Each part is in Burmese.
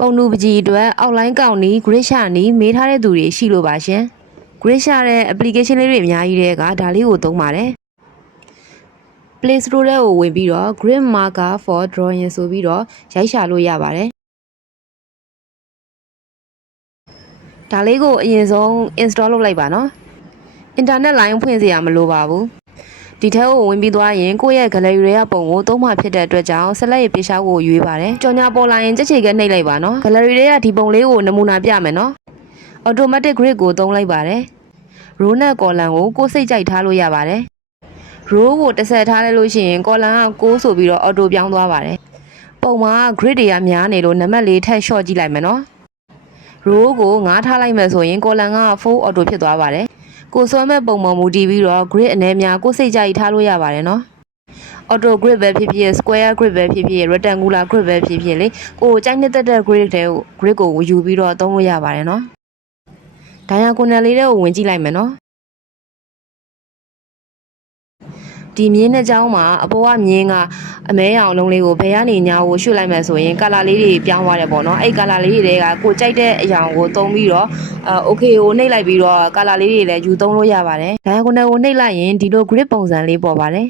ပုံတူပကြီးအတွက်အောက်လိုင်းကောက်နီ grid ရှာနီမေးထားတဲ့သူတွေရှိလို့ပါရှင် grid ရှာတဲ့ application လေးတွေအများကြီးတဲ့ကဒါလေးကိုသုံးပါတယ် Play Store ထဲကိုဝင်ပြီးတော့ grid marker for drawing ဆိုပြီးတော့ရိုက်ရှာလို့ရပါတယ်ဒါလေးကိုအရင်ဆုံး install လုပ်လိုက်ပါနော် internet line ဖွင့်စရာမလိုပါဘူးဒီထဲကိုဝင်ပြီးသွားရင်ကိုယ့်ရဲ့ gallery တွေကပုံကိုသုံးမှဖြစ်တဲ့အတွက်ကြောင့် select ရေးပေးရှားကိုရွေးပါတယ်ကြော်ညာပေါ်လာရင်ကြက်ချေကနှိပ်လိုက်ပါနော် gallery တွေကဒီပုံလေးကိုနမူနာပြမယ်နော် automatic grid ကိုသုံးလိုက်ပါတယ် row နဲ့ column ကိုကိုယ်စိတ်ကြိုက်ထားလို့ရပါတယ် row ကိုတစ်ဆက်ထားလိုက်လို့ရှိရင် column က6ဆိုပြီးတော့ auto ပြောင်းသွားပါတယ်ပုံမှာ grid တွေကများနေလို့နံပါတ်လေးထပ် short ကြည့်လိုက်မယ်နော် row ကို9ထားလိုက်မယ်ဆိုရင် column က4 auto ဖြစ်သွားပါတယ်ကိုစွဲမဲ့ပုံပေါ်မူတည်ပြီးတော့ grid အနေများကိုစိတ်ကြိုက်ထားလို့ရပါတယ်နော် auto grid ပဲဖြစ်ဖြစ် square grid ပဲဖြစ်ဖြစ် rectangular grid ပဲဖြစ်ဖြစ်လေကိုကြိုက်နေတဲ့ grid တွေကို grid ကိုယူပြီးတော့သုံးလို့ရပါတယ်နော် diagonal လေးတွေကိုဝင်ကြည့်လိုက်မယ်နော်ဒီမြင်းနှစ်ကြောင်းမှာအပေါ်ကမြင်းကအမဲရောင်လုံးလေးကိုဘယ်ကနေညာကိုရွှေ့လိုက်မယ်ဆိုရင် color လေးတွေပြောင်းသွားတယ်ပေါ့နော်အဲ့ color လေးတွေကကိုကြိုက်တဲ့အရာကိုသုံးပြီးတော့okay ကိုနှိပ်လိုက်ပြီးတော့ color လေးတွေလည်းယူသုံးလို့ရပါတယ် diagonal ကိုနှိပ်လိုက်ရင်ဒီလို grid ပုံစံလေးပေါ်ပါတယ်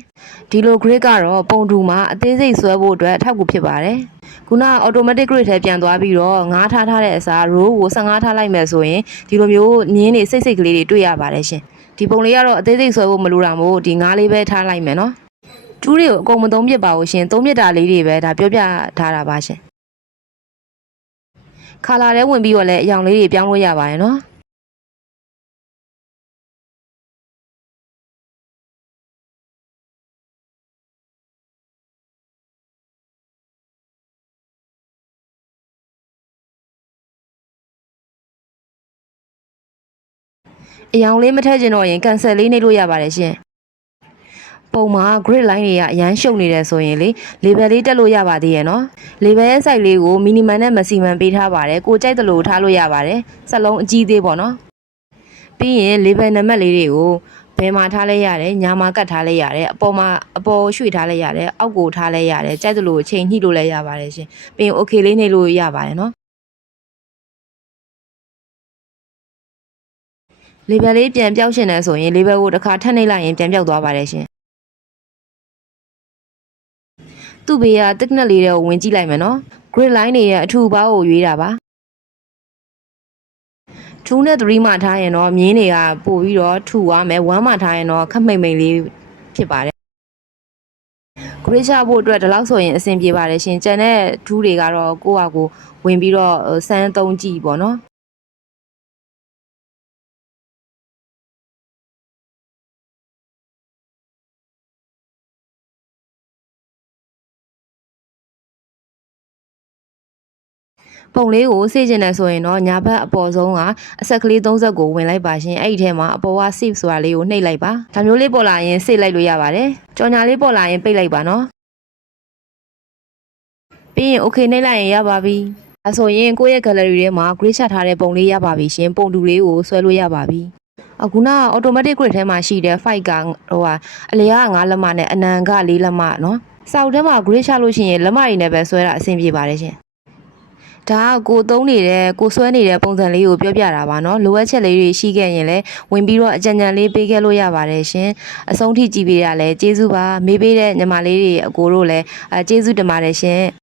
ဒီလို grid ကတော့ပုံတူမှာအသေးစိတ်ဆွဲဖို့အတွက်အထောက်အကူဖြစ်ပါတယ်ခုန automatic grid ထဲပြန်သွားပြီးတော့9ထားတဲ့အစား row ကို15ထားလိုက်မယ်ဆိုရင်ဒီလိုမျိုးမြင်းတွေစိတ်ကလေးတွေတွေ့ရပါတယ်ရှင်ဒီပုံလေးကတော့အသေးစိတ်ဆွဲဖို့မလိုတာမို့ဒီ9လေးပဲထားလိုက်မယ်နော်ကျူးတွေကိုအကုန်မသုံးပြပါဘူးရှင်သုံးပြတာလေးတွေပဲဒါပြောပြထားတာပါရှင်ခါလာထဲဝင်ပြီးတော့လည်းအရောင်လေးတွေပြောင်းလို့ရပါတယ်နော်အရောင်လေးမထည့်ချင်တော့ရင် cancel လေးနှိပ်လို့ရပါတယ်ရှင်ပုံမှာ grid line တွေကအရန်ရှုပ်နေတယ်ဆိုရင်လေ label လေးတက်လို့ရပါသေးရဲ့နော် label ရဲ့ size လေးကို minimum နဲ့ maximum ပေးထားပါတယ်ကိုကြိုက်သလိုထားလို့ရပါတယ်စက်လုံးအကြီးသေးပေါ့နော်ပြီးရင် label နံပါတ်လေးတွေကိုဘယ်မှာထားလဲရတယ်ညာမှာကတ်ထားလဲရတယ်အပေါ်မှာအပေါ်ရွှေ့ထားလဲရတယ်အောက်ကိုထားလဲရတယ်ကြိုက်သလိုချိန်ညှိလို့လဲရပါတယ်ရှင်ပြီးရင် okay လေးနှိပ်လို့ရပါတယ်နော်label လေးပြန်ပြောင်းရှင်တယ်ဆိုရင် label ကိုတစ်ခါထပ်နှိပ်လိုက်ရင်ပြန်ပြောက်သွားပါတယ်ရှင်သူ့ဘေးက thickness လေးတွေကိုဝင်ကြည့်လိုက်မယ်နော် grid line တွေရဲ့အထူပါကိုရွေးတာပါ2နဲ့3မှာထားရင်တော့မြင်းတွေကပို့ပြီးတော့ထူသွားမယ်1မှာထားရင်တော့ခက်မိတ်မိတ်လေးဖြစ်ပါတယ် grid ချဖို့အတွက်ဒီလောက်ဆိုရင်အဆင်ပြေပါတယ်ရှင်ကျန်တဲ့2တွေကတော့ကိုယ့်ဟာကိုဝင်ပြီးတော့စမ်းသုံးကြည့်ပေါ့နော်ပုံလေးကိုစေ့ကျင်တယ်ဆိုရင်တော့ညာဘက်အပေါ်ဆုံးကအဆက်ကလေး30ကိုဝင်လိုက်ပါရှင်အဲ့ဒီထဲမှာအပေါ်က save ဆိုတာလေးကိုနှိပ်လိုက်ပါဒါမျိုးလေးပေါ်လာရင်စေ့လိုက်လို့ရပါတယ်ကြော်ညာလေးပေါ်လာရင်ပိတ်လိုက်ပါနော်ပြီးရင် okay နှိပ်လိုက်ရင်ရပါပြီအဲဆိုရင်ကိုယ့်ရဲ့ gallery ထဲမှာ grid ချထားတဲ့ပုံလေးရပါပြီရှင်ပုံတူလေးကိုဆွဲလို့ရပါပြီအခုန automatic grid ထဲမှာရှိတဲ့ file ကအလျား9လက်မနဲ့အနံက4လက်မနော်စာအုပ်ထဲမှာ grid ချလို့ရှိရင်လက်မတွေနဲ့ပဲဆွဲတာအဆင်ပြေပါတယ်ရှင်ဒါကကိုသုံးနေတဲ့ကိုဆွဲနေတဲ့ပုံစံလေးကိုပြောပြတာပါเนาะလိုအပ်ချက်လေးတွေရှိခဲ့ရင်လည်းဝင်ပြီးတော့အကြံဉာဏ်လေးပေးခဲ့လို့ရပါတယ်ရှင်အဆုံးထိကြည့်ပေးရလဲကျေးဇူးပါမေးပေးတဲ့ညီမလေးတွေအကိုတို့လည်းကျေးဇူးတင်ပါတယ်ရှင်